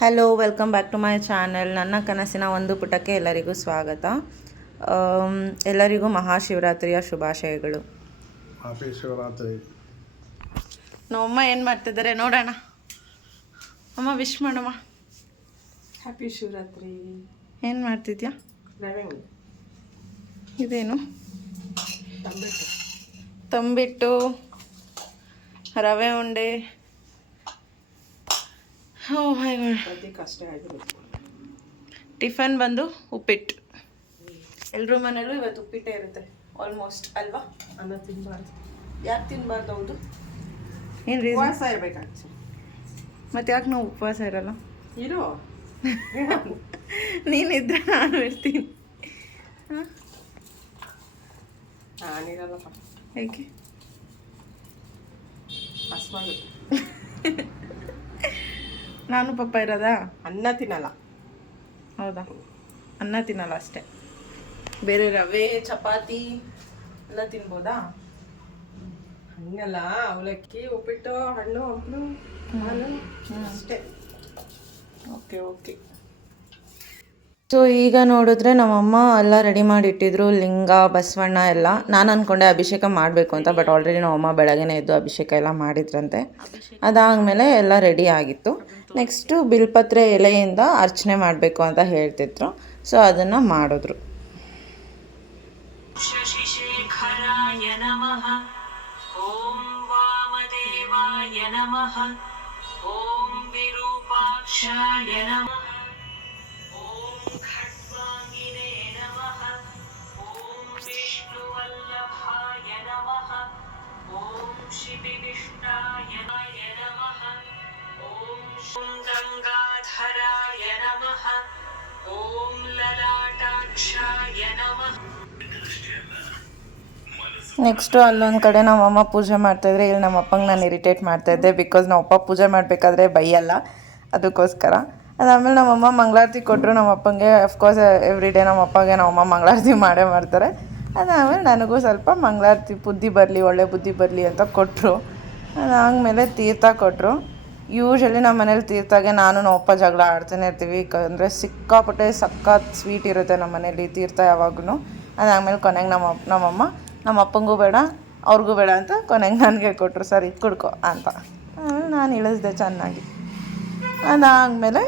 Hello, welcome back to my channel. ನನ್ನ ಕನಸಿನ ಒಂದು ಪುಟಕ್ಕೆ ಎಲ್ಲರಿಗೂ ಸ್ವಾಗತ. ಎಲ್ಲರಿಗೂ ಮಹಾಶಿವರಾತ್ರಿಯ ಶುಭಾಶಯಗಳು. ಹ್ಯಾಪಿ ಶಿವರಾತ್ರಿ. ನಮ್ಮಮ್ಮ ಏನು ಮಾಡ್ತಿದ್ದಾರೆ ನೋಡೋಣ. ಅಮ್ಮ ವಿಶ್ ಮಾಡಮ್ಮ. ಹ್ಯಾಪಿ ಶಿವರಾತ್ರಿ. ಏನು ಮಾಡ್ತಿದ್ಯಾ? ಇದೇನು? ತಂಬಿಟ್ಟು, ರವೆ ಉಂಡೆ. ಓ ಮೈ ಗಾಡ್. ಟಿಫನ್ ಬಂದು ಉಪ್ಪಿಟ್ಟು. ಎಲ್ಲರ ಮನೇಲೂ ಇವತ್ತು ಉಪ್ಪಿಟ್ಟೇ ಇರುತ್ತೆ ಆಲ್ಮೋಸ್ಟ್, ಅಲ್ವಾ? ಅನ್ನ ತಿನ್ನಬಾರ್ದು. ಯಾಕೆ ತಿನ್ನಬಾರ್ದು? ಹೌದು, ಏನು ರೀಸನ್? ಉಪವಾಸ ಇರಬೇಕಾಗ್ತದೆ. ಮತ್ತೆ ಯಾಕೆ ನಾವು ಉಪವಾಸ ಇರಲ್ಲ? ಇರೋ ನೀನಿದ್ರೆ ನಾನು ಇರ್ತೀನಿ. ನಾನಿರಲ್ಲಪ್ಪ. ಹೇಗೆ? ಹಸ್ವಾಗುತ್ತೆ. ನಾನು ಪಪ್ಪ ಇರೋದಾ? ಅನ್ನ ತಿನ್ನಲ್ಲ. ಹೌದಾ? ಅನ್ನ ತಿನ್ನಲ್ಲ ಅಷ್ಟೇ. ಬೇರೆ ರವೆ ಚಪಾತಿ ಎಲ್ಲ ತಿನ್ಬೋದಾ? ಹಂಗಲ್ಲ, ಅವಲಕ್ಕಿ, ಉಪ್ಪಿಟ್ಟು, ಹಣ್ಣು ಹಂಪಲು, ಹಾಲು ಅಷ್ಟೇ. Okay okay. ಸೊ ಈಗ ನೋಡಿದ್ರೆ ನಮ್ಮಮ್ಮ ಎಲ್ಲ ರೆಡಿ ಮಾಡಿಟ್ಟಿದ್ರು, ಲಿಂಗ, ಬಸವಣ್ಣ ಎಲ್ಲ. ನಾನು ಅಂದ್ಕೊಂಡೆ ಅಭಿಷೇಕ ಮಾಡಬೇಕು ಅಂತ, ಬಟ್ ಆಲ್ರೆಡಿ ನಮ್ಮಮ್ಮ ಬೆಳಗ್ಗೆನೇ ಎದ್ದು ಅಭಿಷೇಕ ಎಲ್ಲ ಮಾಡಿದ್ರಂತೆ. ಅದಾದಮೇಲೆ ಎಲ್ಲ ರೆಡಿ ಆಗಿತ್ತು. ನೆಕ್ಸ್ಟು ಬಿಲ್ಪತ್ರೆ ಎಲೆಯಿಂದ ಅರ್ಚನೆ ಮಾಡಬೇಕು ಅಂತ ಹೇಳ್ತಿದ್ರು. ಸೊ ಅದನ್ನು ಮಾಡಿದ್ರು. ಶಶಿಶೇಖರಾಯ ನಮಃ. ಓಂ ವಾಮದೇವಾಯ ನಮಃ. ಓಂ ವಿರೂಪಾಕ್ಷಾಯ ನಮಃ. ಓಂ ಖಡ್ವಾಂಗಿನೇ ನಮಃ. ಓಂ ವಿಷ್ಣುವಲ್ಲಭಾಯ ನಮಃ. ಓಂ ಶಿಬಿವಿಷ್ಣಾಯ ನಮಃ. ಓಂ ಗಂಗಾಧರಾಯ ನಮಃ. ಓಂ ಲಲಾಟಾಕ್ಷಾಯ ನಮಃ. ನೆಕ್ಸ್ಟು ಅಲ್ಲೊಂದು ಕಡೆ ನಮ್ಮಮ್ಮ ಪೂಜೆ ಮಾಡ್ತಾಯಿದ್ರೆ, ಇಲ್ಲಿ ನಮ್ಮ ಅಪ್ಪಂಗೆ ನಾನು ಇರಿಟೇಟ್ ಮಾಡ್ತಾಯಿದ್ದೆ. ಬಿಕಾಸ್ ನಮ್ಮ ಅಪ್ಪ ಪೂಜೆ ಮಾಡಬೇಕಾದ್ರೆ ಬೈಯಲ್ಲ, ಅದಕ್ಕೋಸ್ಕರ. ಅದಾದಮೇಲೆ ನಮ್ಮಮ್ಮ ಮಂಗಳಾರತಿ ಕೊಟ್ಟರು ನಮ್ಮ ಅಪ್ಪಂಗೆ. ಅಫ್ಕೋರ್ಸ್ ಎವ್ರಿ ಡೇ ನಮ್ಮ ಅಪ್ಪಗೆ ನಮ್ಮಮ್ಮ ಮಂಗಳಾರತಿ ಮಾಡೇ ಮಾಡ್ತಾರೆ. ಅದಾದಮೇಲೆ ನನಗೂ ಸ್ವಲ್ಪ ಮಂಗಳಾರತಿ ಬುದ್ಧಿ ಬರಲಿ, ಒಳ್ಳೆ ಬುದ್ಧಿ ಬರಲಿ ಅಂತ ಕೊಟ್ಟರು. ಅದಾದಮೇಲೆ ತೀರ್ಥ ಕೊಟ್ಟರು. ಯೂಶ್ವಲಿ ನಮ್ಮ ಮನೇಲಿ ತೀರ್ಥಾಗೆ ನಾನು ನಮ್ಮ ಅಪ್ಪ ಜಗಳ ಆಡ್ತಾನೆ ಇರ್ತೀವಿ. ಅಂದರೆ ಸಿಕ್ಕಾಪಟ್ಟೆ ಸಖತ್ ಸ್ವೀಟ್ ಇರುತ್ತೆ ನಮ್ಮ ಮನೇಲಿ ತೀರ್ಥ ಯಾವಾಗೂ. ಅದಾದಮೇಲೆ ಕೊನೆಗೆ ನಮ್ಮಮ್ಮ ನಮ್ಮ ಅಪ್ಪಂಗೂ ಬೇಡ ಅವ್ರಿಗೂ ಬೇಡ ಅಂತ ಕೊನೆಗೆ ನನಗೆ ಕೊಟ್ಟರು. ಸರಿ ಕುಡ್ಕೊ ಅಂತ. ನಾನು ಇಳಿಸ್ದೆ ಚೆನ್ನಾಗಿ. ಅದಾದಮೇಲೆ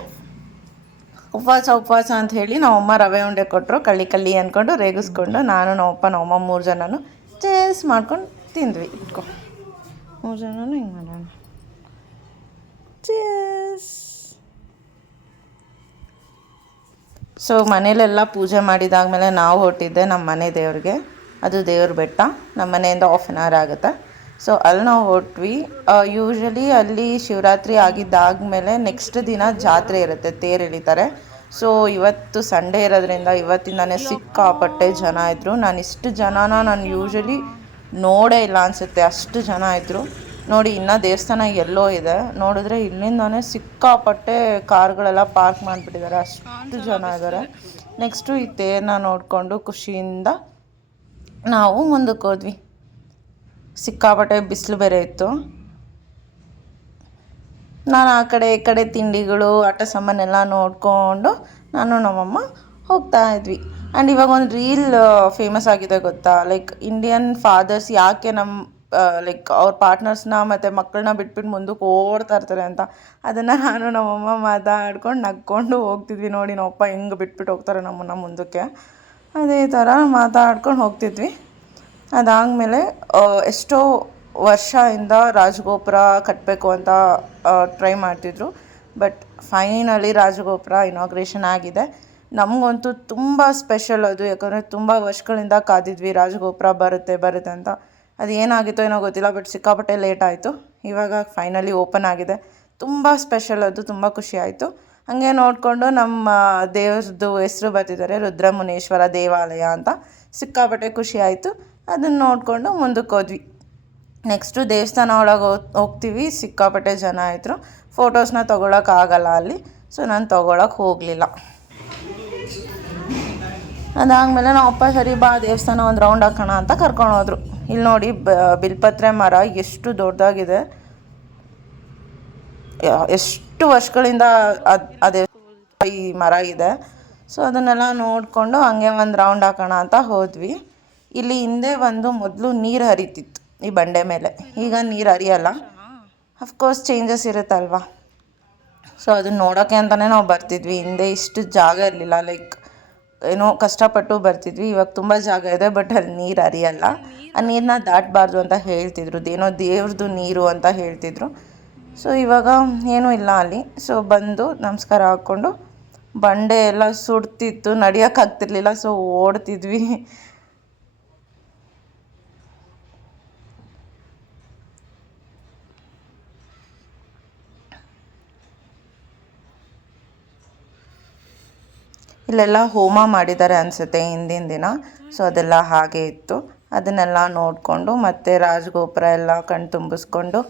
ಉಪವಾಸ ಅಂತ ಹೇಳಿ ನಮ್ಮಮ್ಮ ರವೆ ಉಂಡೆ ಕೊಟ್ಟರು. ಕಳ್ಳಿ ಅಂದ್ಕೊಂಡು ರೇಗಿಸ್ಕೊಂಡು ನಾನು ನಮ್ಮಮ್ಮ 3 ಜನನು ಚೇಸ್ ಮಾಡ್ಕೊಂಡು ತಿಂದ್ವಿ. ಇಟ್ಕೊ 3 ಜನನು ಹಿಂಗೆ ಮಾಡೋಣ. ಚೇಸ್. ಸೊ ಮನೇಲೆಲ್ಲ ಪೂಜೆ ಮಾಡಿದಾದ್ಮೇಲೆ ನಾವು ಹೊರಟಿದ್ದೆ ನಮ್ಮ ಮನೆ ದೇವ್ರಿಗೆ. ಅದು ದೇವ್ರ ಬೆಟ್ಟ. ನಮ್ಮ ಮನೆಯಿಂದ 1/2 hour ಆಗುತ್ತೆ. ಸೊ ಅಲ್ಲಿ ನಾವು ಹೊರಟ್ವಿ. ಯೂಶ್ವಲಿ ಅಲ್ಲಿ ಶಿವರಾತ್ರಿ ಆಗಿದ್ದಾದಮೇಲೆ ನೆಕ್ಸ್ಟ್ ದಿನ ಜಾತ್ರೆ ಇರುತ್ತೆ, ತೇರು ಎಳಿತಾರೆ. ಸೊ ಇವತ್ತು ಸಂಡೇ ಇರೋದ್ರಿಂದ ಇವತ್ತಿಂದಾನೇ ಸಿಕ್ಕಾಪಟ್ಟೆ ಜನ ಇದ್ದರು. ನಾನು ಇಷ್ಟು ಜನನ ನಾನು ಯೂಶ್ವಲಿ ನೋಡೇ ಇಲ್ಲ ಅನಿಸುತ್ತೆ, ಅಷ್ಟು ಜನ ಇದ್ದರು. ನೋಡಿ, ಇನ್ನೂ ದೇವಸ್ಥಾನ ಎಲ್ಲೋ ಇದೆ. ನೋಡಿದ್ರೆ ಇಲ್ಲಿಂದಾನೇ ಸಿಕ್ಕಾಪಟ್ಟೆ ಕಾರ್ಗಳೆಲ್ಲ ಪಾರ್ಕ್ ಮಾಡಿಬಿಟ್ಟಿದ್ದಾರೆ, ಅಷ್ಟು ಜನ ಇದ್ದಾರೆ. ನೆಕ್ಸ್ಟು ಈ ತೇರನ್ನ ನೋಡಿಕೊಂಡು ಖುಷಿಯಿಂದ ನಾವು ಮುಂದಕ್ಕೆ ಹೋದ್ವಿ. ಸಿಕ್ಕಾಪಟ್ಟೆ ಬಿಸಿಲು ಬೇರೆ ಇತ್ತು. ನಾನು ಆ ಕಡೆ ಈ ಕಡೆ ತಿಂಡಿಗಳು, ಆಟ ಸಾಮಾನೆಲ್ಲ ನೋಡಿಕೊಂಡು ನಾನು ನಮ್ಮಮ್ಮ ಹೋಗ್ತಾ ಇದ್ವಿ. ಆ್ಯಂಡ್ ಇವಾಗ ಒಂದು ರೀಲ್ ಫೇಮಸ್ ಆಗಿದೆ ಗೊತ್ತಾ? ಲೈಕ್ ಇಂಡಿಯನ್ ಫಾದರ್ಸ್ ಯಾಕೆ ಲೈಕ್ ಅವ್ರ ಪಾರ್ಟ್ನರ್ಸ್ನ ಮತ್ತು ಮಕ್ಕಳನ್ನ ಬಿಟ್ಬಿಟ್ಟು ಮುಂದಕ್ಕೆ ಓಡ್ತಾ ಇರ್ತಾರೆ ಅಂತ. ಅದನ್ನು ನಾನು ನಮ್ಮಮ್ಮ ಮಾತಾಡ್ಕೊಂಡು ನಕ್ಕೊಂಡು ಹೋಗ್ತಿದ್ವಿ. ನೋಡಿ ನಮ್ಮಪ್ಪ ಹೆಂಗೆ ಬಿಟ್ಬಿಟ್ಟು ಹೋಗ್ತಾರೆ ನಮ್ಮನ್ನ ಮುಂದಕ್ಕೆ, ಅದೇ ಥರ ಮಾತಾಡ್ಕೊಂಡು ಹೋಗ್ತಿದ್ವಿ. ಅದಾದಮೇಲೆ ಎಷ್ಟೋ ವರ್ಷದಿಂದ ರಾಜಗೋಪುರ ಕಟ್ಟಬೇಕು ಅಂತ ಟ್ರೈ ಮಾಡ್ತಿದ್ರು. ಬಟ್ ಫೈನಲಿ ರಾಜಗೋಪುರ ಇನಾಗ್ರೇಷನ್ ಆಗಿದೆ. ನಮಗಂತೂ ತುಂಬ ಸ್ಪೆಷಲ್ ಅದು. ಯಾಕಂದರೆ ತುಂಬ ವರ್ಷಗಳಿಂದ ಕಾದಿದ್ವಿ ರಾಜಗೋಪುರ ಬರುತ್ತೆ ಅಂತ. ಅದು ಏನಾಗಿತ್ತೋ ಏನೋ ಗೊತ್ತಿಲ್ಲ, ಬಟ್ ಸಿಕ್ಕಾಪಟ್ಟೆ ಲೇಟ್ ಆಯಿತು. ಇವಾಗ ಫೈನಲಿ ಓಪನ್ ಆಗಿದೆ. ತುಂಬ ಸ್ಪೆಷಲ್ ಅದು, ತುಂಬ ಖುಷಿ ಆಯಿತು. ಹಾಗೆ ನೋಡಿಕೊಂಡು ನಮ್ಮ ದೇವ್ರದ್ದು ಹೆಸರು ಬರ್ತಿದ್ದಾರೆ, ರುದ್ರಮುನೇಶ್ವರ ದೇವಾಲಯ ಅಂತ. ಸಿಕ್ಕಾಪಟ್ಟೆ ಖುಷಿ ಆಯಿತು. ಅದನ್ನು ನೋಡಿಕೊಂಡು ಮುಂದಕ್ಕೆ ಹೋದ್ವಿ. ನೆಕ್ಸ್ಟು ದೇವಸ್ಥಾನ ಒಳಗೆ ಹೋಗ್ತೀವಿ. ಸಿಕ್ಕಾಪಟ್ಟೆ ಜನ ಇದ್ದರು. ಫೋಟೋಸ್ನ ತೊಗೊಳಕ್ಕಾಗಲ್ಲ ಅಲ್ಲಿ, ಸೊ ನಾನು ತೊಗೊಳಕ್ಕೆ ಹೋಗಲಿಲ್ಲ. ಅದಾದಮೇಲೆ ನಮ್ಮ ಅಪ್ಪ ಸರಿ ಬಾ ದೇವಸ್ಥಾನ ಒಂದು ರೌಂಡ್ ಹಾಕೋಣ ಅಂತ ಕರ್ಕೊಂಡು ಹೋದರು. ಇಲ್ಲಿ ನೋಡಿ ಬಿಲ್ಪತ್ರೆ ಮರ ಎಷ್ಟು ದೊಡ್ಡದಾಗಿದೆ. ಎಷ್ಟು ವರ್ಷಗಳಿಂದ ಅದೇ ಈ ಮರ ಇದೆ. ಸೊ ಅದನ್ನೆಲ್ಲ ನೋಡಿಕೊಂಡು ಹಂಗೆ ಒಂದು ರೌಂಡ್ ಹಾಕೋಣ ಅಂತ ಹೋದ್ವಿ. ಇಲ್ಲಿ ಹಿಂದೆ ಬಂದು ಮೊದಲು ನೀರು ಹರಿತಿತ್ತು ಈ ಬಂಡೆ ಮೇಲೆ, ಈಗ ನೀರು ಹರಿಯಲ್ಲ. ಅಫ್ಕೋರ್ಸ್ ಚೇಂಜಸ್ ಇರುತ್ತಲ್ವ. ಸೊ ಅದನ್ನ ನೋಡೋಕ್ಕೆ ಅಂತಲೇ ನಾವು ಬರ್ತಿದ್ವಿ. ಹಿಂದೆ ಇಷ್ಟು ಜಾಗ ಇರಲಿಲ್ಲ, ಲೈಕ್ ಏನೋ ಕಷ್ಟಪಟ್ಟು ಬರ್ತಿದ್ವಿ. ಇವಾಗ ತುಂಬ ಜಾಗ ಇದೆ, ಬಟ್ ಅಲ್ಲಿ ನೀರು ಹರಿಯಲ್ಲ. ಆ ನೀರನ್ನ ದಾಟಬಾರ್ದು ಅಂತ ಹೇಳ್ತಿದ್ರು, ಏನೋ ದೇವ್ರದ್ದು ನೀರು ಅಂತ ಹೇಳ್ತಿದ್ರು. ಸೊ ಇವಾಗ ಏನೂ ಇಲ್ಲ ಅಲ್ಲಿ. ಸೊ ಬಂದು ನಮಸ್ಕಾರ ಹಾಕ್ಕೊಂಡು, ಬಂಡೆ ಎಲ್ಲ ಸುಡ್ತಿತ್ತು, ನಡಿಯೋಕ್ಕಾಗ್ತಿರ್ಲಿಲ್ಲ. ಸೊ ಓಡ್ತಿದ್ವಿ. ಇಲ್ಲೆಲ್ಲ ಹೋಮ ಮಾಡಿದ್ದಾರೆ ಅನಿಸುತ್ತೆ ಹಿಂದಿನ ದಿನ. ಸೊ ಅದೆಲ್ಲ ಹಾಗೆ ಇತ್ತು. ಅದನ್ನೆಲ್ಲ ನೋಡಿಕೊಂಡು ಮತ್ತು ರಾಜಗೋಪುರ ಎಲ್ಲ ಕಣ್ಣು ತುಂಬಿಸ್ಕೊಂಡು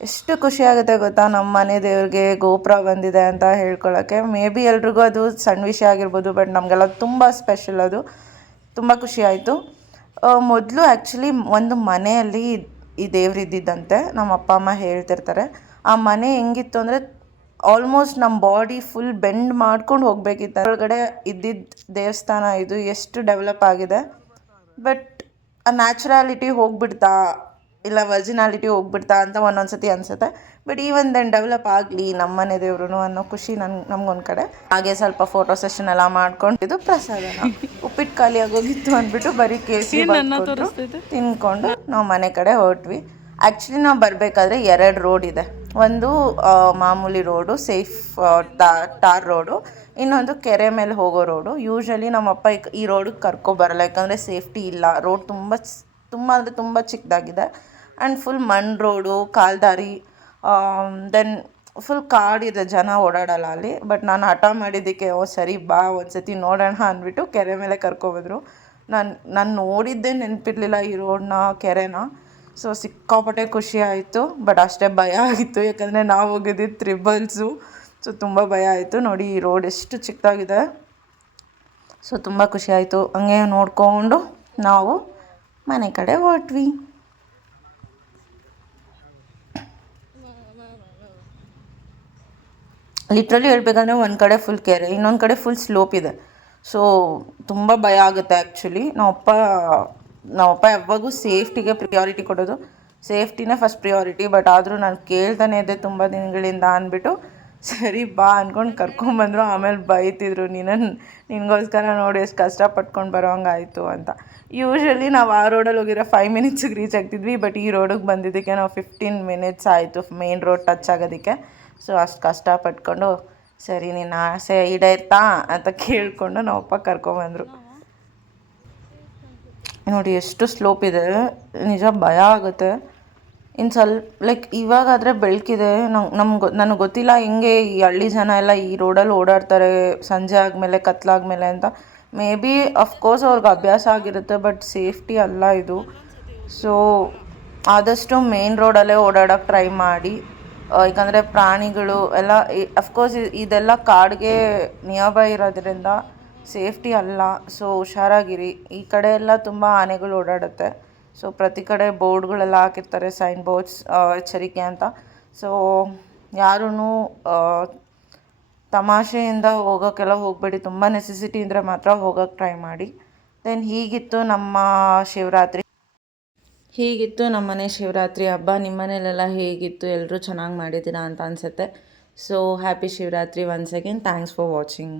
ಎಷ್ಟು ಖುಷಿಯಾಗುತ್ತೆ ಗೊತ್ತಾ, ನಮ್ಮ ಮನೆ ದೇವ್ರಿಗೆ ಗೋಪುರ ಬಂದಿದೆ ಅಂತ ಹೇಳ್ಕೊಳ್ಳೋಕ್ಕೆ. ಮೇ ಬಿ ಎಲ್ರಿಗೂ ಅದು ಸಣ್ಣ ವಿಷಯ ಆಗಿರ್ಬೋದು, ಬಟ್ ನಮಗೆಲ್ಲ ತುಂಬ ಸ್ಪೆಷಲ್. ಅದು ತುಂಬ ಖುಷಿ ಆಯಿತು. ಮೊದಲು ಆ್ಯಕ್ಚುಲಿ ಒಂದು ಮನೆಯಲ್ಲಿ ಈ ದೇವ್ರು ಇದ್ದಿದ್ದಂತೆ, ನಮ್ಮ ಅಪ್ಪ ಅಮ್ಮ ಹೇಳ್ತಿರ್ತಾರೆ. ಆ ಮನೆ ಹೆಂಗಿತ್ತು ಅಂದರೆ ಆಲ್ಮೋಸ್ಟ್ ನಮ್ಮ ಬಾಡಿ ಫುಲ್ ಬೆಂಡ್ ಮಾಡ್ಕೊಂಡು ಹೋಗಬೇಕಿತ್ತು. ಒಳಗಡೆ ಇದ್ದಿದ್ದ ದೇವಸ್ಥಾನ ಇದು ಎಷ್ಟು ಡೆವಲಪ್ ಆಗಿದೆ. ಬಟ್ ಆ ನ್ಯಾಚುರಾಲಿಟಿ ಹೋಗ್ಬಿಡ್ತಾ ಇಲ್ಲ ಒರಿಜಿನಾಲಿಟಿ ಹೋಗ್ಬಿಡ್ತಾ ಅಂತ ಒಂದೊಂದು ಸತಿ ಅನಿಸುತ್ತೆ. ಬಟ್ ಈವನ್ ದೆನ್ ಡೆವಲಪ್ ಆಗಲಿ ನಮ್ಮನೆ ದೇವ್ರು ಅನ್ನೋ ಖುಷಿ ನಮ್ಗೊಂದು ಕಡೆ. ಹಾಗೆ ಸ್ವಲ್ಪ ಫೋಟೋ ಸೆಷನ್ ಎಲ್ಲ ಮಾಡ್ಕೊಂಡಿದ್ದು ಪ್ರಸಾದನ ಉಪ್ಪಿಟ್ಟು ಖಾಲಿ ಆಗೋಗಿತ್ತು ಅಂದ್ಬಿಟ್ಟು ಬರೀ ಕೇಸರಿ ತಿನ್ಕೊಂಡು ನಾವು ಮನೆ ಕಡೆ ಹೊರಟ್ವಿ. ಆ್ಯಕ್ಚುಲಿ ನಾವು ಬರಬೇಕಾದ್ರೆ 2 ರೋಡ್ ಇದೆ. ಒಂದು ಮಾಮೂಲಿ ರೋಡು, ಸೇಫ್ ಟಾರ್ ರೋಡು. ಇನ್ನೊಂದು ಕೆರೆ ಮೇಲೆ ಹೋಗೋ ರೋಡು. ಯೂಶ್ವಲಿ ನಮ್ಮಪ್ಪ ಈ ರೋಡಿಗೆ ಕರ್ಕೊಬರಲ್ಲ, ಯಾಕಂದರೆ ಸೇಫ್ಟಿ ಇಲ್ಲ. ರೋಡ್ ತುಂಬ ಚಿಕ್ಕದಾಗಿದೆ. ಆ್ಯಂಡ್ ಫುಲ್ ಮಣ್ಣು ರೋಡು, ಕಾಲ್ದಾರಿ. ದೆನ್ ಫುಲ್ ಕಾಡಿದೆ, ಜನ ಓಡಾಡಲ್ಲ ಅಲ್ಲಿ. ಬಟ್ ನಾನು ಹಠ ಮಾಡಿದ್ದಕ್ಕೆ ಸರಿ ಬಾ ಒಂದು ಸತಿ ನೋಡೋಣ ಅಂದ್ಬಿಟ್ಟು ಕೆರೆ ಮೇಲೆ ಕರ್ಕೊಬಂದರು. ನಾನು ನೋಡಿದ್ದೇ ನೆನಪಿರಲಿಲ್ಲ ಈ ರೋಡನ್ನ, ಕೆರೆನ. ಸೊ ಸಿಕ್ಕಾಪಟ್ಟೆ ಖುಷಿ ಆಯಿತು, ಬಟ್ ಅಷ್ಟೇ ಭಯ ಆಗಿತ್ತು, ಯಾಕಂದರೆ ನಾವು ಹೋಗಿದ್ದಿದ್ದು ತ್ರಿಬಲ್ಸು. ಸೊ ತುಂಬ ಭಯ ಆಯಿತು. ನೋಡಿ ಈ ರೋಡ್ ಎಷ್ಟು ಚಿಕ್ಕದಾಗಿದೆ. ಸೊ ತುಂಬ ಖುಷಿ ಆಯಿತು. ಹಂಗೆ ನೋಡಿಕೊಂಡು ನಾವು ಮನೆ ಕಡೆ ಹೊರಟ್ವಿ. ಲಿಟ್ರಲಿ ಹೇಳ್ಬೇಕಂದ್ರೆ ಒಂದು ಕಡೆ ಫುಲ್ ಕೆರೆ, ಇನ್ನೊಂದು ಕಡೆ ಫುಲ್ ಸ್ಲೋಪ್ ಇದೆ. ಸೊ ತುಂಬ ಭಯ ಆಗುತ್ತೆ ಆ್ಯಕ್ಚುಲಿ. ನಾವಪ್ಪ ಯಾವಾಗೂ ಸೇಫ್ಟಿಗೆ ಪ್ರಿಯಾರಿಟಿ ಕೊಡೋದು. ಸೇಫ್ಟಿನೇ ಫಸ್ಟ್ ಪ್ರಿಯಾರಿಟಿ. ಬಟ್ ಆದರೂ ನಾನು ಕೇಳ್ತಾನೆ ಇದ್ದೆ ತುಂಬ ದಿನಗಳಿಂದ ಅಂದ್ಬಿಟ್ಟು ಸರಿ ಬಾ ಅಂದ್ಕೊಂಡು ಕರ್ಕೊಂಬಂದರು. ಆಮೇಲೆ ಬೈತಿದ್ರು, ನಿನಗೋಸ್ಕರ ನೋಡಿ ಎಷ್ಟು ಕಷ್ಟಪಟ್ಕೊಂಡು ಬರೋಂಗಾಯಿತು ಅಂತ. ಯೂಶ್ವಲಿ ನಾವು ಆ ರೋಡಲ್ಲಿ ಹೋಗಿರೋ 5 ಮಿನಿಟ್ಸಿಗೆ ರೀಚ್ ಆಗ್ತಿದ್ವಿ. ಬಟ್ ಈ ರೋಡಿಗೆ ಬಂದಿದ್ದಕ್ಕೆ ನಾವು 15 ಮಿನಿಟ್ಸ್ ಆಯಿತು ಮೇನ್ ರೋಡ್ ಟಚ್ ಆಗೋದಕ್ಕೆ. ಸೊ ಅಷ್ಟು ಕಷ್ಟಪಟ್ಕೊಂಡು ಸರಿ ನಿನ್ನ ಆಸೆ ಈಡೇರ್ತಾ ಅಂತ ಕೇಳಿಕೊಂಡು ನಾವಪ್ಪ ಕರ್ಕೊಂಬಂದರು. ನೋಡಿ ಎಷ್ಟು ಸ್ಲೋಪ್ ಇದೆ, ನಿಜ ಭಯ ಆಗುತ್ತೆ. ಇನ್ನು ಸ್ವಲ್ಪ ಲೈಕ್ ಇವಾಗಾದರೆ ಬೆಳಕಿದೆ. ನನಗೆ ಗೊತ್ತಿಲ್ಲ ಹೆಂಗೆ ಈ ಹಳ್ಳಿ ಜನ ಎಲ್ಲ ಈ ರೋಡಲ್ಲಿ ಓಡಾಡ್ತಾರೆ ಸಂಜೆ ಆದಮೇಲೆ, ಕತ್ಲಾದ್ಮೇಲೆ ಅಂತ. ಮೇ ಬಿ ಅಫ್ಕೋರ್ಸ್ ಅವ್ರಿಗೆ ಅಭ್ಯಾಸ ಆಗಿರುತ್ತೆ, ಬಟ್ ಸೇಫ್ಟಿ ಅಲ್ಲ ಇದು. ಸೊ ಆದಷ್ಟು ಮೇನ್ ರೋಡಲ್ಲೇ ಓಡಾಡೋಕ್ಕೆ ಟ್ರೈ ಮಾಡಿ. ಯಾಕಂದರೆ ಪ್ರಾಣಿಗಳು ಎಲ್ಲ ಅಫ್ಕೋರ್ಸ್ ಇದೆಲ್ಲ ಕಾಡಿಗೆ ನಿಯರ್ ಬೈ ಇರೋದ್ರಿಂದ ಸೇಫ್ಟಿ ಅಲ್ಲ. ಸೊ ಹುಷಾರಾಗಿರಿ. ಈ ಕಡೆ ಎಲ್ಲ ತುಂಬ ಆನೆಗಳು ಓಡಾಡುತ್ತೆ. ಸೊ ಪ್ರತಿ ಕಡೆ ಬೋರ್ಡ್ಗಳೆಲ್ಲ ಹಾಕಿರ್ತಾರೆ, ಸೈನ್ ಬೋರ್ಡ್ಸ್, ಎಚ್ಚರಿಕೆ ಅಂತ. ಸೊ ಯಾರೂ ತಮಾಷೆಯಿಂದ ಹೋಗೋಕ್ಕೆಲ್ಲ ಹೋಗಬೇಡಿ. ತುಂಬ ನೆಸೆಸಿಟಿ ಇದ್ದರೆ ಮಾತ್ರ ಹೋಗೋಕ್ಕೆ ಟ್ರೈ ಮಾಡಿ. ದೆನ್ ಹೀಗಿತ್ತು ನಮ್ಮ ಮನೆ ಶಿವರಾತ್ರಿ ಹಬ್ಬ. ನಿಮ್ಮ ಮನೇಲೆಲ್ಲ ಹೇಗಿತ್ತು? ಎಲ್ಲರೂ ಚೆನ್ನಾಗಿ ಮಾಡಿದ್ದೀರಾ ಅಂತ ಅನಿಸುತ್ತೆ. So happy Shivaratri once again. Thanks for watching.